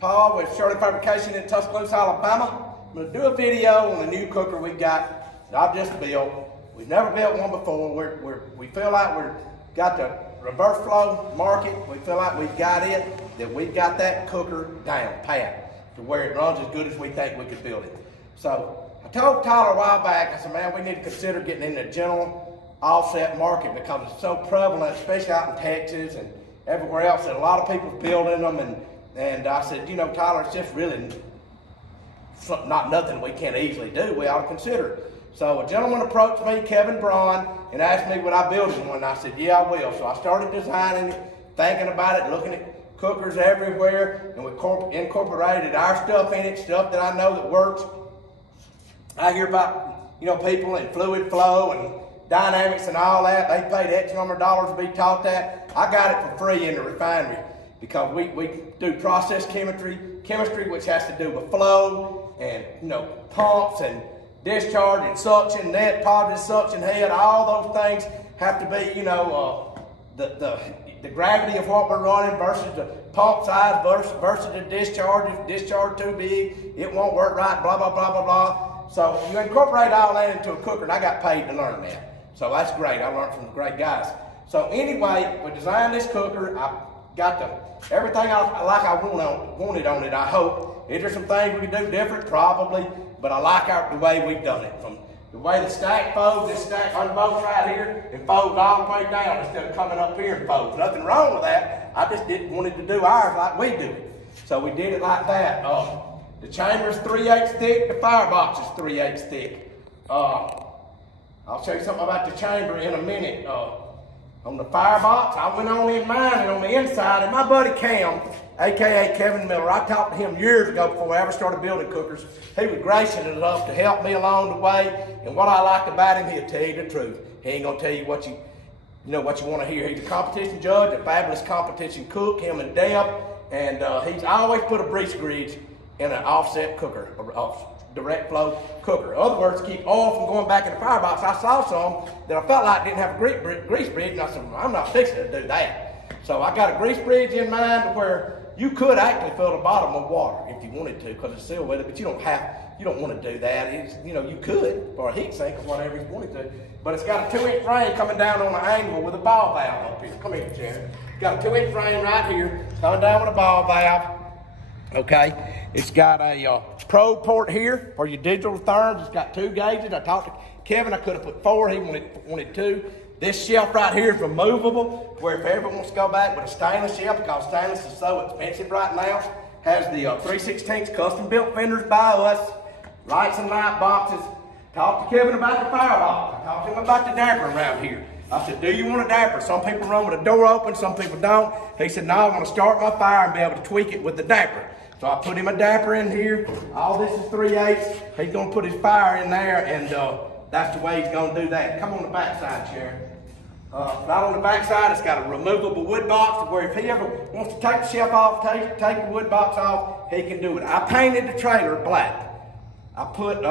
Paul with Shirley Fabrication in Tuscaloosa, Alabama. I'm going to do a video on the new cooker we got that I've just built. We've never built one before. We feel like we've got the reverse flow market. We feel like we've got it, that we've got that cooker down pat to where it runs as good as we think we could build it. So I told Tyler a while back, I said, man, we need to consider getting in the general offset market because it's so prevalent, especially out in Texas and everywhere else, that a lot of people building them. And I said, you know, Tyler, it's just really not nothing we can't easily do. We ought to consider it. So a gentleman approached me, Kevin Braun, and asked me would I build him one. And I said, yeah, I will. So I started designing it, thinking about it, looking at cookers everywhere, and we incorporated our stuff in it, stuff that I know that works. I hear about, you know, people in fluid flow and dynamics and all that. They paid X number of dollars to be taught that. I got it for free in the refinery because we do process chemistry which has to do with flow and, you know, pumps and discharge and suction, net, positive suction head, all those things have to be, you know, the gravity of what we're running versus the pump size versus the discharge. If discharge too big, it won't work right, blah, blah, blah, blah, blah. So you incorporate all that into a cooker, and I got paid to learn that. So that's great. I learned from the great guys. So anyway, we designed this cooker. I got everything I wanted on it, I hope. Is there some things we can do different? Probably. But I like the way we've done it. From the way the stack folds, this stack unbolts right here and folds all the way down instead of coming up here and folds. Nothing wrong with that. I just wanted to do ours like we do it. So we did it like that. The chamber is 3/8 thick. The firebox is 3/8 thick. I'll show you something about the chamber in a minute. On the firebox, I went on in mine, and on the inside, and my buddy Cam, aka Kevin Miller, I talked to him years ago before I ever started building cookers. He was gracious enough to help me along the way, and what I liked about him, he'll tell you the truth. He ain't gonna tell you what you want to hear. He's a competition judge, a fabulous competition cook, him and Deb, and he's always put a grease bridge in an offset cooker, direct flow cooker. In other words, keep oil from going back in the firebox. I saw some that I felt like didn't have a grease bridge, and I said, well, I'm not fixing to do that. So I got a grease bridge in mind where you could actually fill the bottom with water if you wanted to, because it's sealed with it, but you don't want to do that. You could for a heat sink or whatever you wanted to, but it's got a 2-inch frame coming down on an angle with a ball valve up here. Come here, Sharon. Got a 2-inch frame right here coming down with a ball valve. Okay, it's got a probe port here for your digital therms. It's got 2 gauges. I talked to Kevin. I could have put 4. He wanted 2. This shelf right here is removable, where if everyone wants to go back with a stainless shelf, because stainless is so expensive right now, has the 3/16 custom built fenders by us, lights and light boxes. Talked to Kevin about the firebox. I talked to him about the damper around here. I said, do you want a damper? Some people run with the door open, some people don't. He said, no, I want to start my fire and be able to tweak it with the damper. So I put him a damper in here. All this is 3/8. He's going to put his fire in there, and that's the way he's going to do that. Come on the back side, Sharon. Right on the back side, it's got a removable wood box where if he ever wants to take the shelf off, take the wood box off, he can do it. I painted the trailer black. I put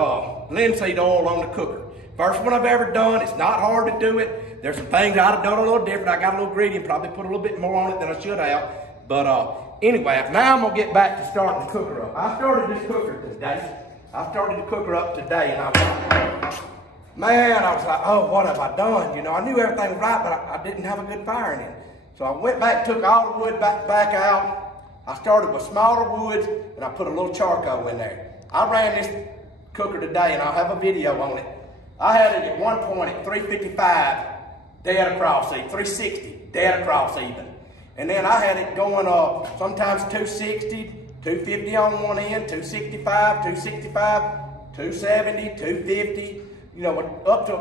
linseed oil on the cooker. First one I've ever done. It's not hard to do it. There's some things I'd have done a little different. I got a little greedy and probably put a little bit more on it than I should have. But anyway, now I'm going to get back to starting the cooker up. I started this cooker today. I started the cooker up today, and I was like, oh, what have I done? You know, I knew everything was right, but I didn't have a good fire in it. So I went back, took all the wood back out. I started with smaller woods, and I put a little charcoal in there. I ran this cooker today, and I'll have a video on it. I had it at one point at 355, dead across even, 360, dead across even. And then I had it going up sometimes 260, 250 on one end, 265, 265, 270, 250. You know, up to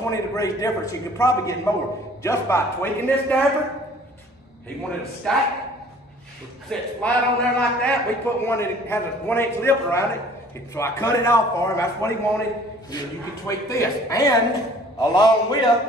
20 degrees difference. You could probably get more just by tweaking this damper. He wanted a stack. It sits flat on there like that. We put one that has a 1-inch lip around it. So I cut it off for him. That's what he wanted. You can tweak this. And along with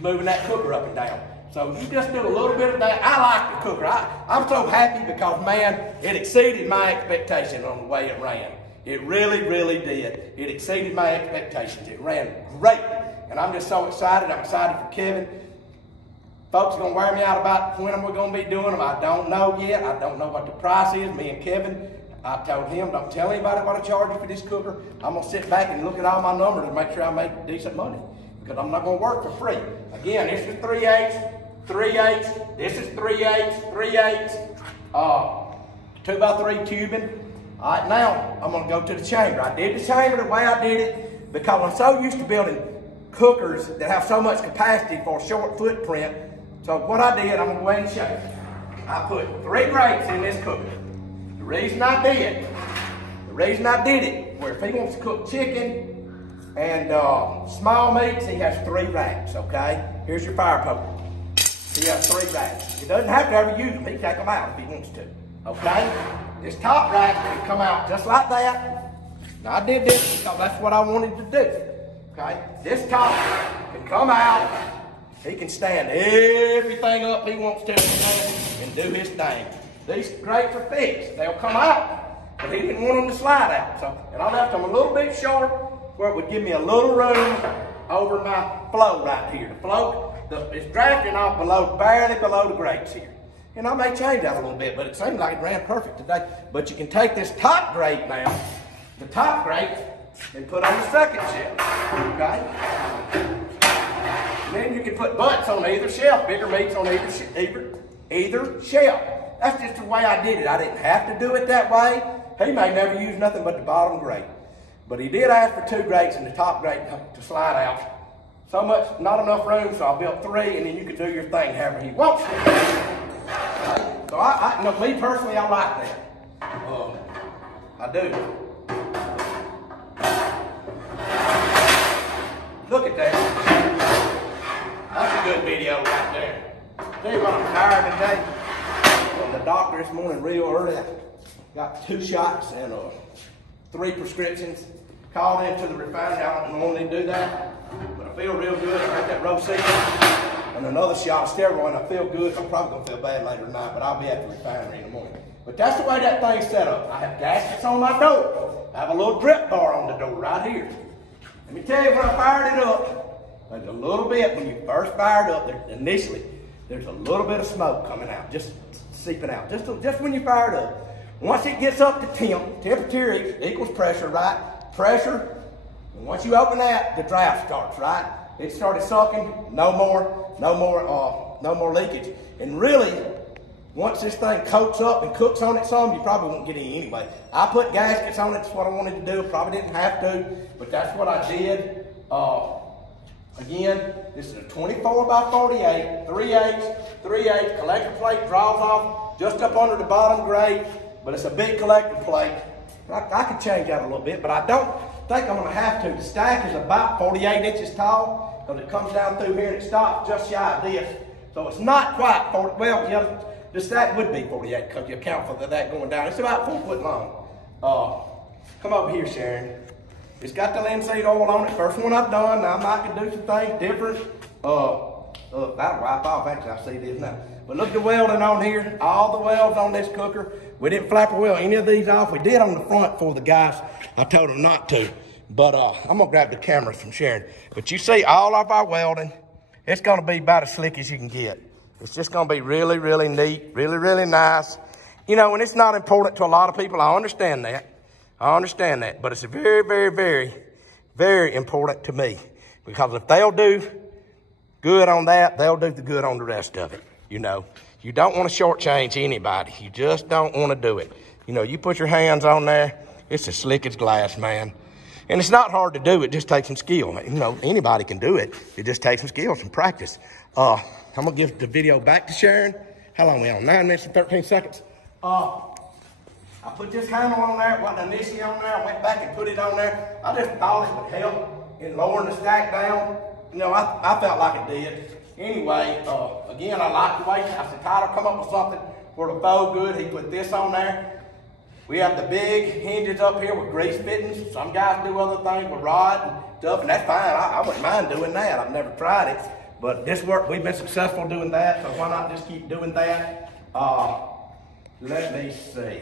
moving that cooker up and down. So you just do a little bit of that. I like the cooker. I'm so happy because, man, it exceeded my expectation on the way it ran. It really, really did. It exceeded my expectations. It ran great. And I'm just so excited. I'm excited for Kevin. Folks are gonna wear me out about when we're gonna be doing them. I don't know yet. I don't know what the price is. Me and Kevin, I told him, don't tell anybody what I charge you for this cooker. I'm gonna sit back and look at all my numbers and make sure I make decent money, because I'm not gonna work for free. Again, this is 3/8, 3/8, this is 3/8, 3/8, 2x3 tubing. All right, now I'm gonna go to the chamber. I did the chamber the way I did it because I'm so used to building cookers that have so much capacity for a short footprint. So what I did, I'm gonna go ahead and show you. I put 3 grates in this cooker. The reason I did it, where if he wants to cook chicken and small meats, he has 3 racks, okay? Here's your fire poker. He has 3 racks. He doesn't have to ever use them. He can take them out if he wants to, okay? This top rack can come out just like that. Now I did this because that's what I wanted to do, okay? This top can come out. He can stand everything up he wants to and do his thing. These grates are fixed. They'll come out, but he didn't want them to slide out. So, and I left them a little bit short where it would give me a little room over my flow right here. The flow, it's drafting off below, barely below the grates here. And I may change that a little bit, but it seems like it ran perfect today. But you can take this top grate now, the top grate, and put on the second shelf, okay? Then you can put butts on either shelf, bigger meats on either shelf. That's just the way I did it. I didn't have to do it that way. He may never use nothing but the bottom grate. But he did ask for 2 grates and the top grate to slide out. So much, not enough room, so I built 3, and then you can do your thing however he wants to. So I you know, me personally, I like that. I do. Look at that. That's a good video right there. Tell you what, I'm tired today. Went to the doctor this morning real early. I got 2 shots and 3 prescriptions. Called into the refinery. I don't normally do that, but I feel real good. I got that Roseca and another shot of steroid, and I feel good. I'm probably gonna feel bad later tonight, but I'll be at the refinery in the morning. But that's the way that thing's set up. I have gaskets on my door. I have a little drip bar on the door right here. Let me tell you, when I fired it up, there's a little bit, when you first fired up, initially, there's a little bit of smoke coming out, just seeping out, just when you fire it up. Once it gets up to temperature equals pressure, right? Pressure, and once you open that, the draft starts, right? It started sucking, no more leakage. And really, once this thing coats up and cooks on it some, you probably won't get any anyway. I put gaskets on it, that's what I wanted to do. Probably didn't have to, but that's what I did. Again, this is a 24x48, 3/8, collector plate draws off just up under the bottom grate, but it's a big collector plate. I could change that a little bit, but I don't think I'm gonna have to. The stack is about 48 inches tall, because it comes down through here and it stops just shy of this. So it's not quite 40, well, yeah, the stack would be 48 because you account for that going down. It's about 4 foot long. Come over here, Sharon. It's got the linseed oil on it. First one I've done. Now I might can do some things different. That'll wipe off. Actually, I see this now. But look at the welding on here. All the welds on this cooker. We didn't flap or weld any of these off. We did on the front for the guys. I told them not to. But I'm gonna grab the camera from Sharon. But you see all of our welding. It's gonna be about as slick as you can get. It's just gonna be really, really neat, really, really nice. You know, and it's not important to a lot of people. I understand that. But it's very, very, very, very important to me. Because if they'll do good on that, they'll do the good on the rest of it. You know, you don't want to shortchange anybody. You just don't want to do it. You know, you put your hands on there, it's as slick as glass, man. And it's not hard to do. It just takes some skill. You know, anybody can do it. It just takes some skill, some practice. I'm going to give the video back to Sharon. How long are we on? 9 minutes and 13 seconds. I put this handle on there, wasn't initially on there. I went back and put it on there. I just thought it would help in lowering the stack down. You know, I felt like it did. Anyway, again, I like the way, I said, Tyler, come up with something for the fold good. He put this on there. We have the big hinges up here with grease fittings. Some guys do other things with rod and stuff, and that's fine. I wouldn't mind doing that. I've never tried it. But this work, we've been successful doing that, so why not just keep doing that? Let me see.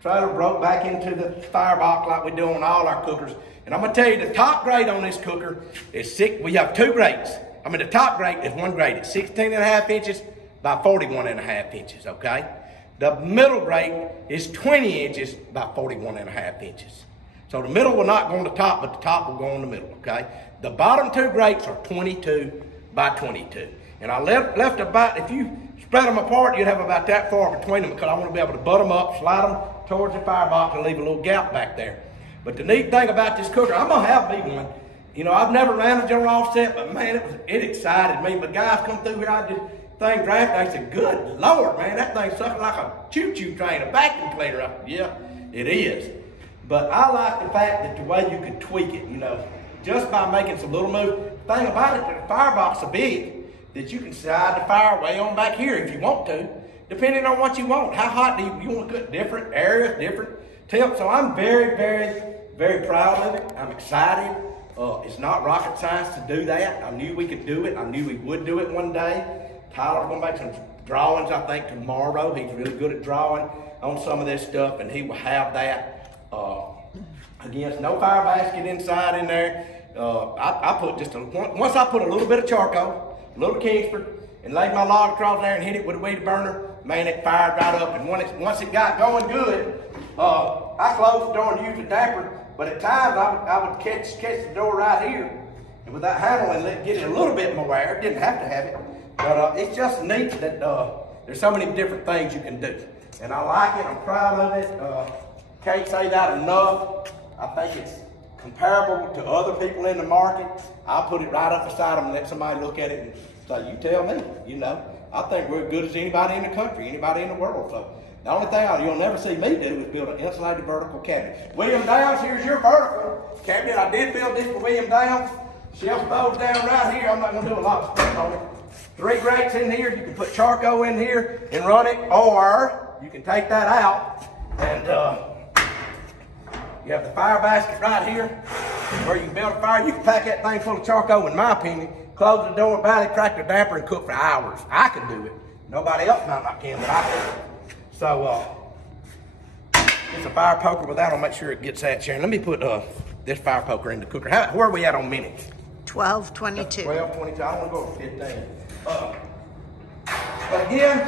Trailer broke back into the firebox like we do on all our cookers. And I'm gonna tell you, the top grate on this cooker is 6. We have 2 grates. I mean, the top grate is one grate. It's 16.5 inches by 41.5 inches, okay? The middle grate is 20 inches by 41.5 inches. So the middle will not go on the top, but the top will go on the middle, okay? The bottom two grates are 22 by 22. And I left about, if you spread them apart, you'd have about that far between them because I want to be able to butt them up, slide them towards the firebox and leave a little gap back there. But the neat thing about this cooker, I'm gonna have me one. You know, I've never ran a general offset, but man, it excited me. But guys come through here, I just thing drafted, I said, good Lord, man, that thing's something like a choo-choo train, a vacuum cleaner. Yeah, it is. But I like the fact that the way you can tweak it, you know, just by making some little moves. The thing about it, the firebox is big that you can slide the fire way on back here if you want to, depending on what you want. How hot do you want to cook? Different areas, different temps. So I'm very, very, very proud of it. I'm excited. It's not rocket science to do that. I knew we could do it. I knew we would do it one day. Tyler's gonna make some drawings, I think, tomorrow. He's really good at drawing on some of this stuff, and he will have that. Again, it's no fire basket inside in there. I put just once I put a little bit of charcoal, a little Kingsford, and laid my log across there and hit it with a weed burner, man, it fired right up. And once it got going good, I closed the door and used a damper. But at times I would catch the door right here, and with that handle and get it a little bit more air. Didn't have to have it, but it's just neat that there's so many different things you can do, and I like it. I'm proud of it. Can't say that enough. I think it's comparable to other people in the market. I'll put it right up beside them and let somebody look at it and say, you tell me. You know, I think we're as good as anybody in the country, anybody in the world. So the only thing you'll never see me do is build an insulated vertical cabinet. William Downs, here's your vertical cabinet. I did build this for William Downs. Shelf goes down right here. I'm not going to do a lot of stuff on it. 3 grates in here. You can put charcoal in here and run it, or you can take that out and you have the fire basket right here where you can build a fire. You can pack that thing full of charcoal, in my opinion, close the door, valley, crack the damper, and cook for hours. I can do it. Nobody else might not can, but I can. So, it's a fire poker, but that'll make sure it gets that, Sharon. Let me put this fire poker in the cooker. Where are we at on minutes? 12:22. 12:22. I don't want to go for 15. But again,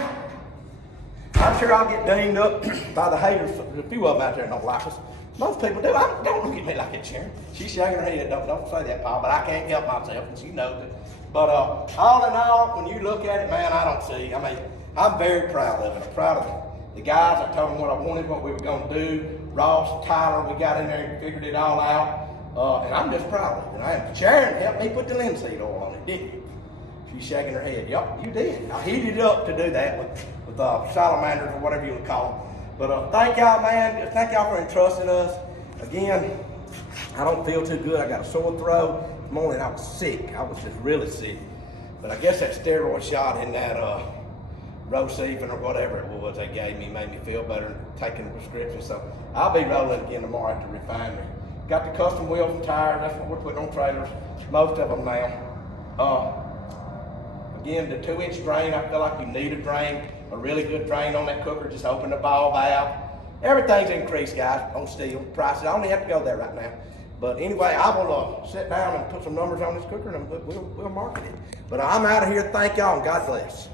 I'm sure I'll get dinged up by the haters. There's a few of them out there that don't like us. Most people do. Don't look at me like that, Sharon. She's shaking her head. Don't say that, Paul, but I can't help myself, and she knows it. But all in all, when you look at it, man, I don't see. I mean, I'm very proud of it. I'm proud of the guys. I told them what I wanted, what we were going to do. Ross, Tyler, we got in there and figured it all out. And I'm just proud of it. And Sharon helped me put the linseed oil on it, didn't you? She's shaking her head. Yep, you did. I heated it up to do that with salamanders or whatever you would call them. But thank y'all, man. Thank y'all for entrusting us. Again, I don't feel too good. I got a sore throat. This morning I was sick. I was just really sick. But I guess that steroid shot in that Roseven or whatever it was they gave me made me feel better taking the prescription. So I'll be rolling again tomorrow at the refinery. Got the custom wheels and tires. That's what we're putting on trailers. Most of them now. Again, the 2-inch drain, I feel like you need a drain, a really good drain on that cooker. Just open the ball valve. Everything's increased, guys, on steel prices. I only have to go there right now. But anyway, I will sit down and put some numbers on this cooker and we'll market it. But I'm out of here. Thank y'all and God bless.